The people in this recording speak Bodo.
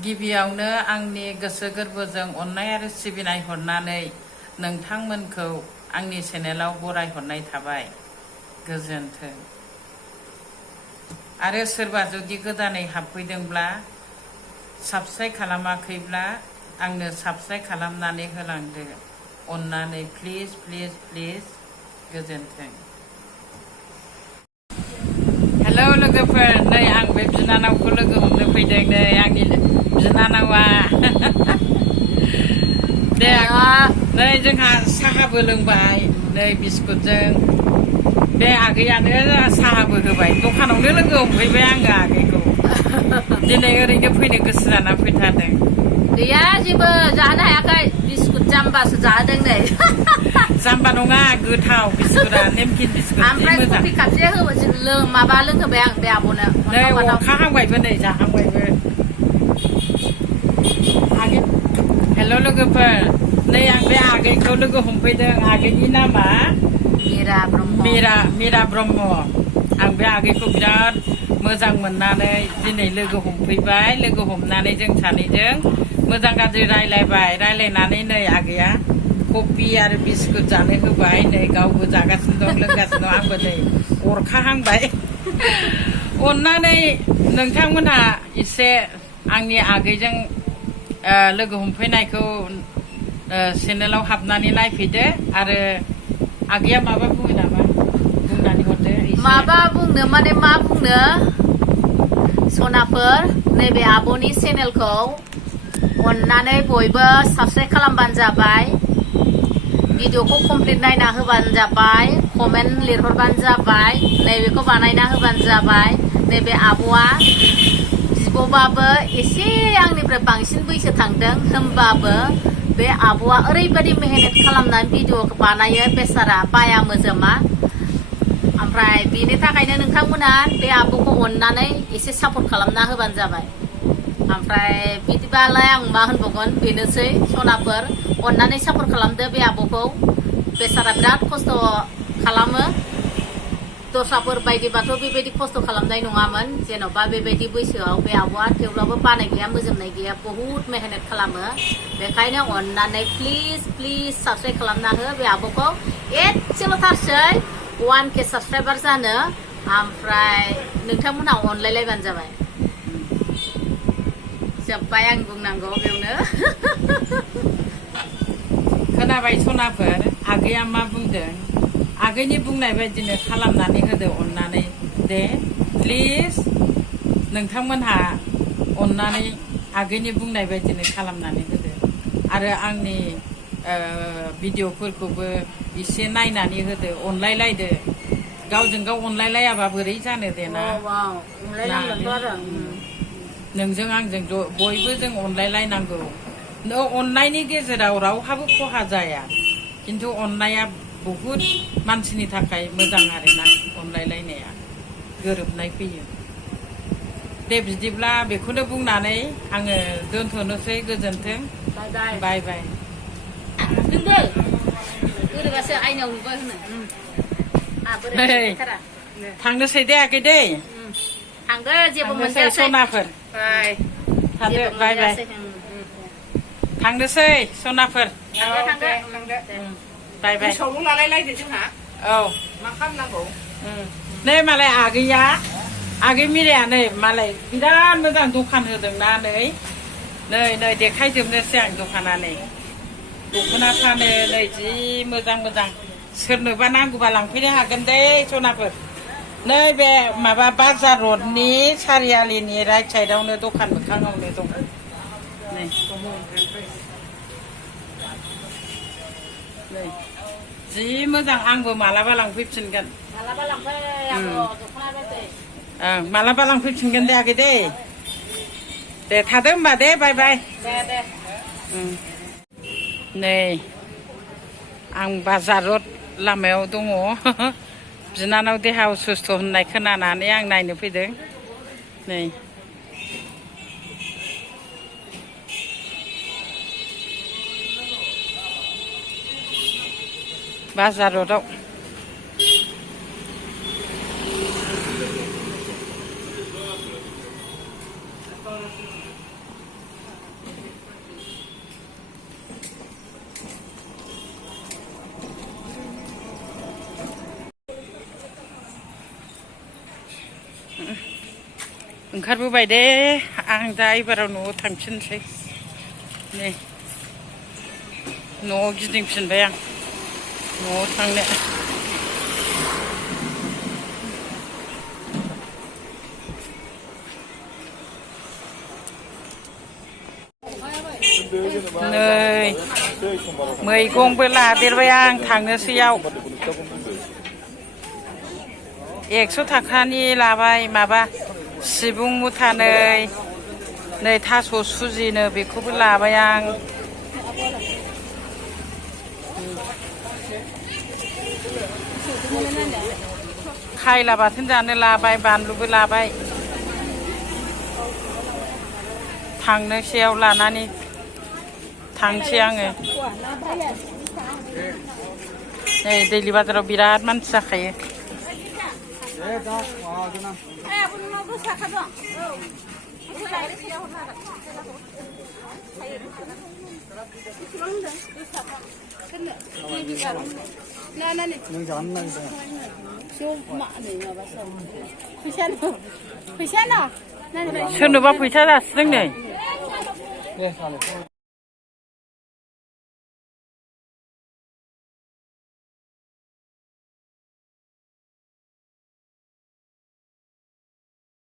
गिबियावनो आंनि गोसो गोरबोजों अननाय आरो सिबिनाय हरनानै नोंथांमोनखौ आंनि चेनेलाव बरायहरनाय थाबाय। गोजोन्थों। आरो सोरबा जुदि गोदानै हाबफैदोंब्ला साबस्क्राइब खालामाखैब्ला आंनो साबस्क्राइब खालामनानै होलांदो अननानै प्लिज प्लिज प्लिज। गोजोन्थों। हेलौ लोगोफोर, नै आं बे बिनानावखौ लोगो हमनो फैदों। नै आंनि बिनानावा दे नै जोंहा साहाबो लोंबाय नै बिस्कुटजों। बे आगैयानो साहाबो होबाय। दखानावनो लोगो हमफैबाय आङो आगैखौ। दिनै ओरैनो फैनो गोसो जाना फैथारदों। गैया जेबो जानो हायाखै, बिस्कुट जाम्बासो जाहोदों नै। जाम्बा नङा, गोथाव बिस्कुटआ, नेमकिन बिस्कुट जि ओमफ्राय मोजां। कफि कापसे माबा लोंहोबाय आं बे आब'नो। नै अखा हांबायबो, नै जाहांबायबो। हेल' लोगोफोर, नै आं बे आगैखौ लोगो हमफैदों। आगैनि नामा मीरा ब्रह्म। मीरा ब्रह्म। आं बे आगैखौ बिराद मोजां मोननानै दिनै लोगो हमफैबाय। लोगो हमनानै जों सानैजों मोजां गाज्रि रायलायबाय। रायलायनानै नै आगैया कफि आरो बिस्कुट जानो होबाय। नै गावबो जागासिनो दं, लोंगासिनो दं। आंबो नै अरखाहांबाय। अननानै नोंथांमोनहा एसे आंनि आगैजों लोगो हमफैनायखौ चेनेलाव हाबनानै नायफैदो। आरो आगैया माबा बुङो नामा बुंनानै हरदो एसे। माबा बुंनो माने मा बुंनो, सनाफोर, नैबे आब'नि चेनेलखौ अननानै बयबो साबस्क्राइब खालामबानो जाबाय। भिडिअखौ कमप्लिट नायना होबानो जाबाय। कमेन्ट लिरहरबानो जाबाय। नैबेखौ बानायना होबानो जाबाय। नैबे आब'आ बिब'बाबो एसे आंनिफ्राय बांसिन बैसो थांदों, होमबाबो बे आब'आ ओरैबायदि मेहनत खालामनानै भिडिअ बानायो, बेसारा बाया मोजोमा। ओमफ्राय बेनि थाखायनो नोंथांमोना बे आब'खौ अननानै एसे सापर्ट खालामना होबानो जाबाय। ओमफ्राय बिदिबालाय आं मा होनबावगोन, बेनोसै सनाफोर, अननानै सापर्ट खालामदो बे आब'खौ। बेसारा बिराद खस्थ' खालामो। दस्राफोर बायदिबाथ' बेबायदि खस्थ' खालामनाय नङामोन, जेन'बा बेबायदि बैसोआव बे आब'आ। थेवब्लाबो बानाय गैया, मोजोमनाय गैया, बहुद मेहनत खालामो। बेखायनो अननानै प्लिज प्लिज साबस्क्राइब खालामना हो बे आब'खौ। एसेल'थारसै 1K साबस्क्राइबार जानो। ओमफ्राय नोंथांमोनहा अनलायलायबानो जाबाय। जोब्बाय आं बुंनांगौ बेयावनो। खोनाबाय सनाफोर, आगैया मा बुंदों? आगैनि बुंनाय बायदिनो खालामनानै होदो अननानै। दे प्लिज नोंथांमोनहा अननानै आगैनि बुंनाय बायदिनो खालामनानै होदो। आरो आंनि भिडिअफोरखौबो एसे नायनानै होदो, अनलायलायदो। गावजों गाव अनलायलायाबा बोरै जानो देना। नोंजों आंजों बयबो जों अनलायलायनांगौ। अननायनि गेजेराव रावहाबो खहा जाया, खिन्थु अननाया बहुद मानसिनि थाखाय मोजां आरोना। अनलायलायनाया गोरोबनाय फैयो। दे बिदिब्ला बेखौनो बुंनानै आङो दोनथ'नोसै। गोजोन्थों। बाय बाय। गोरोबासो आइनाव नुबाय होनो। थांनोसै दे आगै दे। थांदो, जेबो मोनजायासै सनाफोर। थादो, बाय बाय। थांनोसै सनाफोर। थांदो। बाय बाय। गोसोआवल' लालायलायदो जोंहा। औ, मा खालामनांगौ? नै मालाय आगैया, आगै मिराया नै मालाय बिराद मोजां दखान होदोंना। नै देखायजोबनोसै आं दखाना। नै दख'ना फानो, नै जि मोजां मोजां। सोरनोबा नांगौबा लांफैनो हागोन दे सनाफोर। नै बे माबा बाजार रडनि सारियालिनि राइट साइडआवनो दखान मोखाङावनो दं। नै जि मोजां, आंबो मालाबा लांफैफिनगोन। मालाबा लांफै आब' दख'ना बायसै। मालाबा लांफैफिनगोन दे आगै दे। दे थादो होमबा दे, बाय बाय। दे। नै आं बाजार रड लामायाव दङ। बिनानाव देहा उसुस्थ' होननाय खोनानानै आं नायनो फैदों। नै बाजार रडआव। ओंखारबोबाय दे आं दा एबाराव न'आव थांफिनसै नै न'आव गिदिंफिनबाय आं न'आव थांनो नै मैगंबो लादेरबाय आं थांनोसैयाव 100 थाखानि लाबाय माबा सिबुं मुथानै नै थास' सुजिनो बेखौबो लाबाय आं खायला बाथोन जानो लाबाय बानलुबो लाबाय थांनोसैयाव लानानै थांसै आङो नै दैलि बाजाराव बिराद मानसि जाखायो सोरनोबा फैसा जासिदों नै